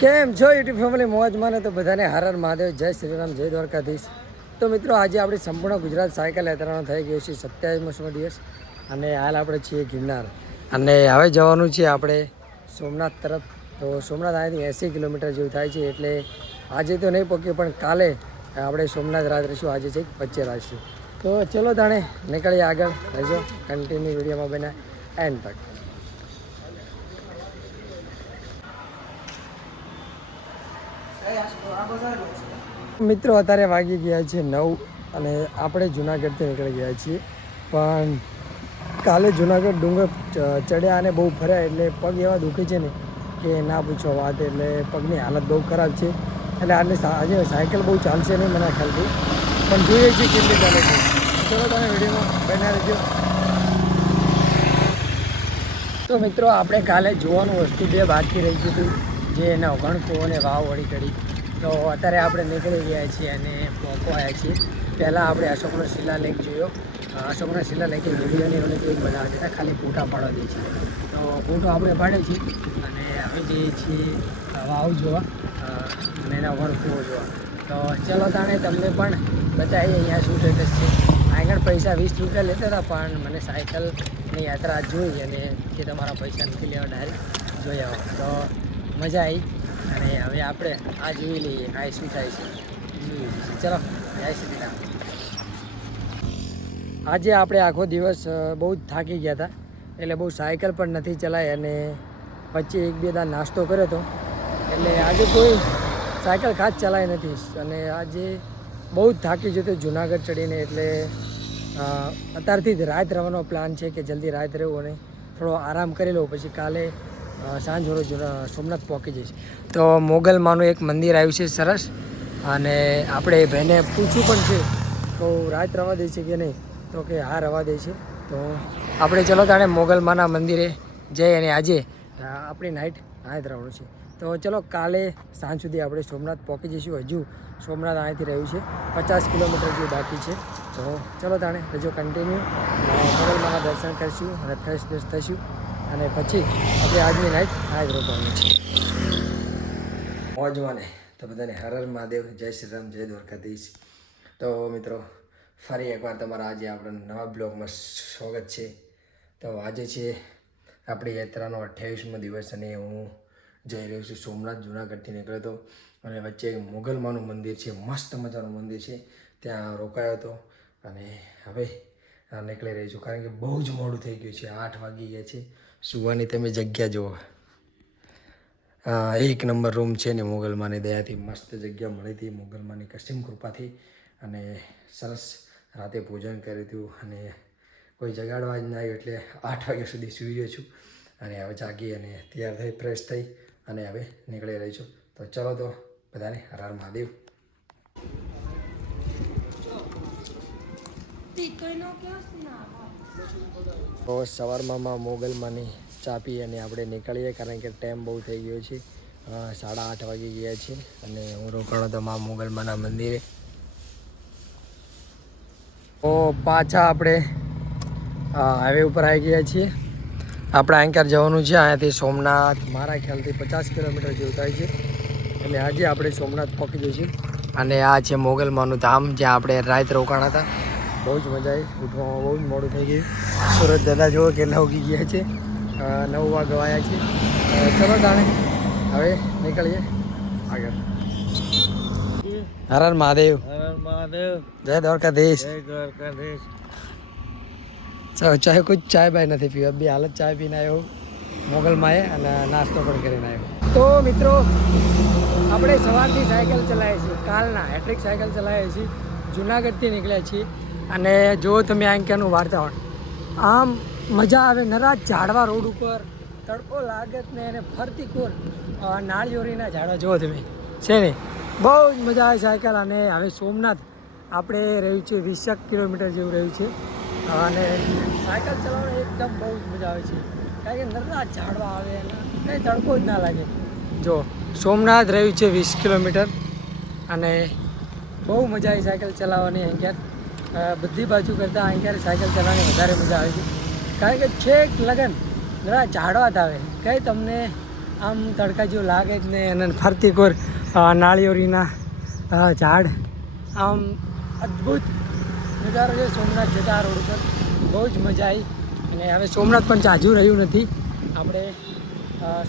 કેમ છો YouTube family? મોજ માને તો બધાને. હર હર મહાદેવ. જય શ્રીરામ જય દ્વારકાધીશ. તો મિત્રો, આજે આપણી સંપૂર્ણ ગુજરાત સાયકલ યાત્રાનો થઈ ગયો છે સત્યાવીસમો દિવસ અને હાલ આપણે છીએ ગિરનાર. અને હવે જવાનું છે આપણે સોમનાથ તરફ. તો સોમનાથ અહીંયાથી એંસી કિલોમીટર જેવું થાય છે એટલે આજે તો નહીં પહોંચ્યું પણ કાલે આપણે સોમનાથ રાત રહીશું આજે છે વચ્ચે રાખશું તો ચલો તાણે, નીકળીએ આગળ. રહેજો. કન્ટિન્યુ વિડીયોમાં બને એન્ડ તક. મિત્રો, અત્યારે વાગી ગયા છે નવ અને આપણે જુનાગઢથી નીકળી ગયા છીએ. પણ કાલે જુનાગઢ ડુંગર ચડ્યા અને બહુ ફર્યા એટલે પગ એવા દુખે છે ને કે ના પૂછો વાત એટલે પગની હાલત બહુ ખરાબ છે. એટલે આજે આજે સાયકલ બહુ ચાલશે નહીં મને ખ્યાલથી. પણ જોઈએ છીએ કેટલી ચાલે છે. ચલો તમે વિડીયોમાં બન્યા રહેજો. તો મિત્રો, આપણે કાલે જોવાનું વસ્તુ બે બાકી રહી ગયું હતું જે એના અગણકો અને વાવ વળી કરી તો અત્યારે આપણે નીકળી ગયા છીએ અને પહોંચવાયા છીએ. પહેલાં આપણે અશોકનો શિલાલેખ જોયો. અશોકના શિલાલેખે વિડીયોની ઓલે એક બનાવતા હતા ખાલી ફોટા પાડવા દે છે. તો ફોટો આપણે પાડે છે અને હવે જઈએ છીએ વાવ જોવા અને એના વણકુઓ જોવા. તો ચલો તાણે તમને પણ બતાવીએ અહીંયા શું સ્ટેટસ છે. આગળ પૈસા વીસ રૂપિયા લેતા હતા, પણ મને સાયકલની યાત્રા જોઈ અને કે તમારા પૈસા નથી લેવા ડાયરેક્ટ જોઈ આવો. તો મજા આવી. અને હવે આપણે આ જોઈ લઈએ, આ શું થાય છે. ચલો, જય શ્રી રામ આજે આપણે આખો દિવસ બહુ જ થાકી ગયા હતા. એટલે બહુ સાયકલ પણ નથી ચલાવી અને વચ્ચે એક બે દાન નાસ્તો કર્યો હતો. એટલે આજે કોઈ સાયકલ ખાસ ચલાવી નથી. અને આજે બહુ જ થાકી જતો જુનાગઢ ચડીને. એટલે અત્યારથી જ રાત રહેવાનો પ્લાન છે કે જલ્દી રાત રહેવું અને થોડો આરામ કરી લઉં. પછી કાલે સાંજ સોમનાથ પહોંચી જઈશ. તો મોગલમાંનું એક મંદિર આવ્યું છે સરસ. અને આપણે એ ભાઈને પૂછ્યું પણ છે તો રાત રવા દે છે કે નહીં? તો કે હા, રવા દે છે. તો આપણે ચલો તાણે મોગલમાના મંદિરે જઈ અને આજે આપણી નાઇટ આ જ રહેવાનું છે. તો ચલો કાલે સાંજ સુધી આપણે સોમનાથ પહોંચી જઈશું. હજુ સોમનાથ અહીંથી રહ્યું છે. પચાસ કિલોમીટર જે બાકી છે. તો ચલો તાણે હજુ કન્ટિન્યુ મોગલમાના દર્શન કરીશું અને ફ્રેશ ફ્રેશ થઈશું. અને પછી આપણે આજની નાઇટ આજ રોકવાની છે મોજવાને તો બધાને હર હર મહાદેવ, જય શ્રી રામ, જય દ્વારકાધીશ. તો મિત્રો, ફરી એકવાર તમારા આજે આપણા નવા બ્લોગમાં સ્વાગત છે. તો આજે છે આપણી યાત્રાનો અઠ્યાવીસમો દિવસ અને હું જઈ રહ્યો છું સોમનાથ, જુનાગઢથી નીકળ્યો હતો અને વચ્ચે એક મોગલમાનું મંદિર છે, મસ્ત મજાનું મંદિર છે. ત્યાં રોકાયો હતો. અને હવે નીકળી રહી છું. કારણ કે બહુ જ મોડું થઈ ગયું છે. આઠ વાગી ગયા છે. સુવાની તમે જગ્યા જુઓ. એક નંબર રૂમ છે ને મોગલમાની દયાથી મસ્ત જગ્યા મળી હતી. મોગલમાની કસીમ કૃપાથી અને સરસ રાતે પૂજન કર્યું હતું. અને કોઈ જગાડવા જ ના આવ્યું એટલે આઠ વાગ્યા સુધી સૂઈ ગયો છું. અને હવે જાગી અને તૈયાર થઈ ફ્રેશ થઈ અને હવે નીકળી રહી છું. તો ચલો તો બધાને હર હર મહાદેવ. તો સવારમાં માં મોગલમાંની ચા પી અને આપણે નીકળીએ કારણ કે ટાઈમ બહુ થઈ ગયો છે. સાડા આઠ વાગી ગયા છે અને હું રોકાણો તો માં મોગલમાના મંદિરે. તો પાછા આપણે હાઈવે ઉપર આવી ગયા છીએ. આપણે આંકાર જવાનું છે, અહીંયાથી સોમનાથ, મારા ખ્યાલથી પચાસ કિલોમીટર જેવું થાય છે. એટલે આજે આપણે સોમનાથ પહોંચી જઈશું. અને આ છે મોગલમાનું ધામ, જ્યાં આપણે રાત રોકાણા હતા. બહુ જ મજા આવી. ઉઠવામાં બહુ જ મોડું થઈ ગયું. સુરત દાદા જુઓ કેટલા ઉગી ગયા છે. નવ વાગવાયા છે. ચલો તાણે હવે નીકળીએ આગળ. હર હર મહાદેવ. હરણ મહાદેવ. જય દ્વારકાધીશ. જય દ્વારકાધીશ. ચાલો ચાય કોઈ ચાય બાય નથી પીવા. બી હાલત ચાય પીને આવ્યો. મોગલમાં અને નાસ્તો પણ કરીને આવ્યો. તો મિત્રો આપણે સવારથી સાયકલ ચલાવીએ છીએ. કાલના હેટ્રિક સાયકલ ચલાવીએ છીએ. જુનાગઢથી નીકળ્યા છીએ અને જો તમે આંક્યાનું વાતાવરણ, આમ મજા આવે નરા ઝાડવા રોડ ઉપર, તડકો લાગત ને એને ફરતી કોર નાળિયોરીના ઝાડવા. જુઓ તમે, છે ને? બહુ જ મજા આવે સાયકલ અને હવે સોમનાથ આપણે રહ્યું છે વીસેક કિલોમીટર જેવું રહ્યું છે. અને સાયકલ ચલાવવાની એકદમ બહુ જ મજા આવે છે. કારણ કે નરા ઝાડવા આવે અને કંઈ તડકો જ ના લાગે. જો, સોમનાથ રહ્યું છે વીસ કિલોમીટર અને બહુ મજા આવી સાયકલ ચલાવવાની અહીંયા અ, બધી બાજુ કરતાં અહીંયા સાયકલ ચલાવવાની વધારે મજા આવે છે. કારણ કે છેક લગન જરા ઝાડવા જ આવે. કંઈ તમને આમ તડકા જેવું લાગે જ નહીં અને ફરતી કોર નાળિયોરીના ઝાડ. આમ અદ્ભુત નજારો છે સોમનાથ જતા રોડ ઉપર બહુ જ મજા આવી. અને હવે સોમનાથ પણ ચાજુ રહ્યું નથી. આપણે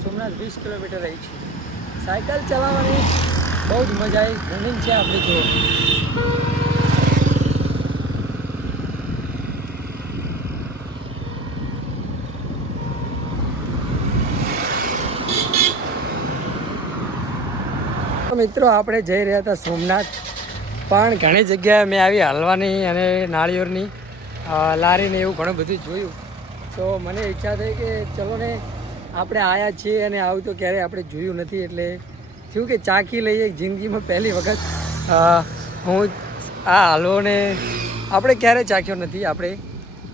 સોમનાથ વીસ કિલોમીટર રહી છે. સાયકલ ચલાવવાની બહુ જ મજા આવી. રનિંગ છે આપણી તો મિત્રો, આપણે જઈ રહ્યા હતા સોમનાથ. પણ ઘણી જગ્યાએ મેં આવી હલવાની અને નાળિયેરની લારીને એવું ઘણું બધું જોયું. તો મને ઈચ્છા થઈ કે ચલો ને આપણે આવ્યા છીએ અને આવું તો ક્યારેય આપણે જોયું નથી એટલે થયું કે ચાખી લઈએ જિંદગીમાં પહેલી વખત? હું આ હાલોને આપણે ક્યારેય ચાખ્યો નથી આપણે?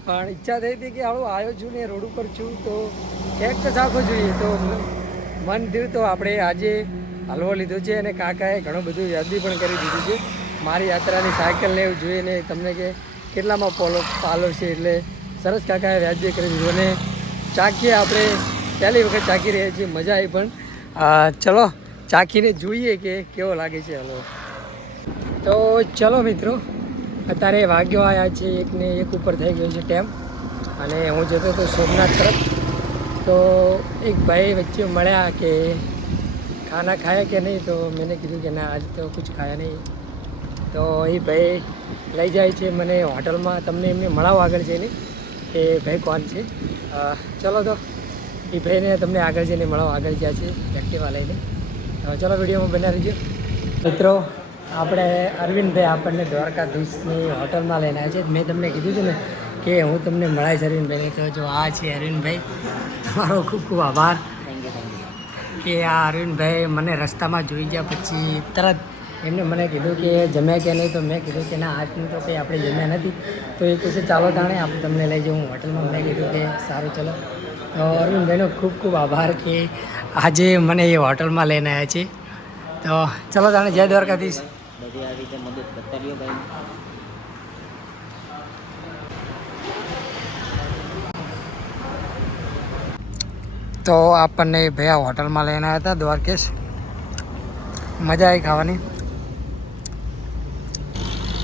પણ ઈચ્છા થઈ હતી કે હાલો આવ્યો છું ને રોડ ઉપર છું તો ક્યાંક તો ચાખવો જોઈએ. તો મન થયું તો આપણે આજે હલવો લીધો છે અને કાકાએ ઘણું બધું યાદી પણ કરી દીધું છે. મારી યાત્રાની સાયકલને એવું જોઈને તમને કે કેટલામાં પોલો પાલો છે એટલે સરસ કાકાએ વ્યાજબી કરી દીધું અને ચાખીએ આપણે. પહેલી વખત ચાખી રહ્યા છીએ, મજા આવી પણ. ચલો. ચાખીને જોઈએ કે કેવો લાગે છે હલવો તો ચલો મિત્રો, અત્યારે વાગ્યો આવ્યા છે એકને એક ઉપર થઈ ગયો છે ટેમ. અને હું જતો હતો સોમનાથ તરફ. તો એક ભાઈ વચ્ચે મળ્યા કે ખાના ખાયા કે નહીં, તો મેં કીધું કે ના, આજ તો કુછ ખાયા નહીં. તો એ ભાઈ લઈ જાય છે મને હોટલમાં. તમને એમને મળાવો આગળ જઈને કે ભાઈ કોણ છે? ચલો તો. એ ભાઈને તમને આગળ જઈને મળાવો. આગળ ગયા છે એક્ટિવા લઈને. ચલો વિડીયોમાં બન્યા રહીજો. મિત્રો, આપણે અરવિંદભાઈ આપણને દ્વારકાધીશની હોટલમાં લઈને આવ્યા છે. મેં તમને કીધું છે ને કે હું તમને મળાઈશ અરવિંદભાઈને. તો જો આ છે અરવિંદભાઈ, તમારો ખૂબ ખૂબ આભાર કે આ અરવિંદભાઈ મને રસ્તામાં જોઈ ગયા પછી તરત એમને મને કીધું કે જમ્યા કે નહીં, તો મેં કીધું કે ના, આજનું તો કંઈ આપણે જમ્યા નથી. તો એ કહે ચાલો તાણે, આપણે તમને લઈ જાઉં. હોટલમાં મેં કીધું કે સારું, ચલો. તો અરવિંદભાઈનો ખૂબ ખૂબ આભાર કે આજે મને એ હોટલમાં લઈને આવ્યા છે. તો ચલો તને જય દ્વારકાધીશ. બધી આ રીતે મદદ કરતા રહ્યો ભાઈ. તો આપણને ભૈયા હોટલમાં લઈને આવ્યા હતા દ્વારકેશ. મજા આવી ખાવાની.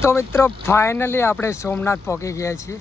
તો મિત્રો ફાઇનલી આપણે સોમનાથ પહોંચી ગયા છીએ.